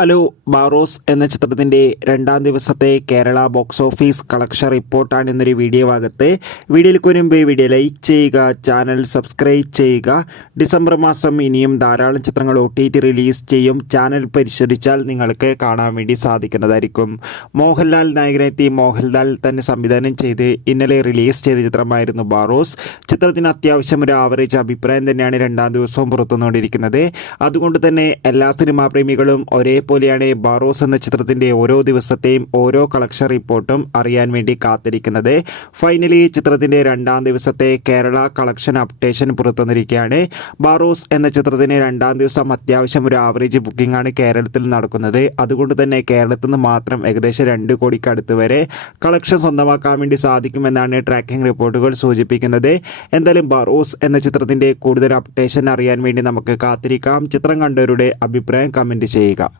Hello. Barroz എന്ന ചിത്രത്തിൻ്റെ രണ്ടാം ദിവസത്തെ കേരള ബോക്സ് ഓഫീസ് കളക്ഷൻ റിപ്പോർട്ടാണ് ഇന്നൊരു വീഡിയോ ഭാഗത്ത്. വീഡിയോയിലേക്ക് മുൻപ് വീഡിയോ ലൈക്ക് ചെയ്യുക, ചാനൽ സബ്സ്ക്രൈബ് ചെയ്യുക. ഡിസംബർ മാസം ഇനിയും ധാരാളം ചിത്രങ്ങൾ OTT റിലീസ് ചെയ്യും. ചാനൽ പരിശോധിച്ചാൽ നിങ്ങൾക്ക് കാണാൻ വേണ്ടി സാധിക്കുന്നതായിരിക്കും. മോഹൻലാൽ നായകനെത്തി മോഹൻലാൽ തന്നെ സംവിധാനം ചെയ്ത് ഇന്നലെ റിലീസ് ചെയ്ത ചിത്രമായിരുന്നു ബാറോസ്. ചിത്രത്തിന് അത്യാവശ്യം ഒരു ആവറേജ് അഭിപ്രായം തന്നെയാണ് രണ്ടാം ദിവസവും പുറത്തുവന്നുകൊണ്ടിരിക്കുന്നത്. അതുകൊണ്ട് തന്നെ എല്ലാ സിനിമാ പ്രേമികളും ഒരേപോലെയാണ് ബാറോസ് എന്ന ചിത്രത്തിൻ്റെ ഓരോ ദിവസത്തെയും ഓരോ കളക്ഷൻ റിപ്പോർട്ടും അറിയാൻ വേണ്ടി കാത്തിരിക്കുന്നത്. ഫൈനലി ചിത്രത്തിൻ്റെ രണ്ടാം ദിവസത്തെ കേരള കളക്ഷൻ അപ്ഡേഷൻ പുറത്തുവന്നിരിക്കുകയാണ്. ബാറോസ് എന്ന ചിത്രത്തിന് രണ്ടാം ദിവസം അത്യാവശ്യം ഒരു ആവറേജ് ബുക്കിംഗ് ആണ് കേരളത്തിൽ നടക്കുന്നത്. അതുകൊണ്ട് തന്നെ കേരളത്തിൽ നിന്ന് മാത്രം ഏകദേശം 2 കോടിക്ക് അടുത്ത് വരെ കളക്ഷൻ സ്വന്തമാക്കാൻ വേണ്ടി സാധിക്കുമെന്നാണ് ട്രാക്കിംഗ് റിപ്പോർട്ടുകൾ സൂചിപ്പിക്കുന്നത്. എന്തായാലും ബാറോസ് എന്ന ചിത്രത്തിൻ്റെ കൂടുതൽ അപ്ഡേഷൻ അറിയാൻ വേണ്ടി നമുക്ക് കാത്തിരിക്കാം. ചിത്രം കണ്ടവരുടെ അഭിപ്രായം കമൻറ്റ് ചെയ്യുക.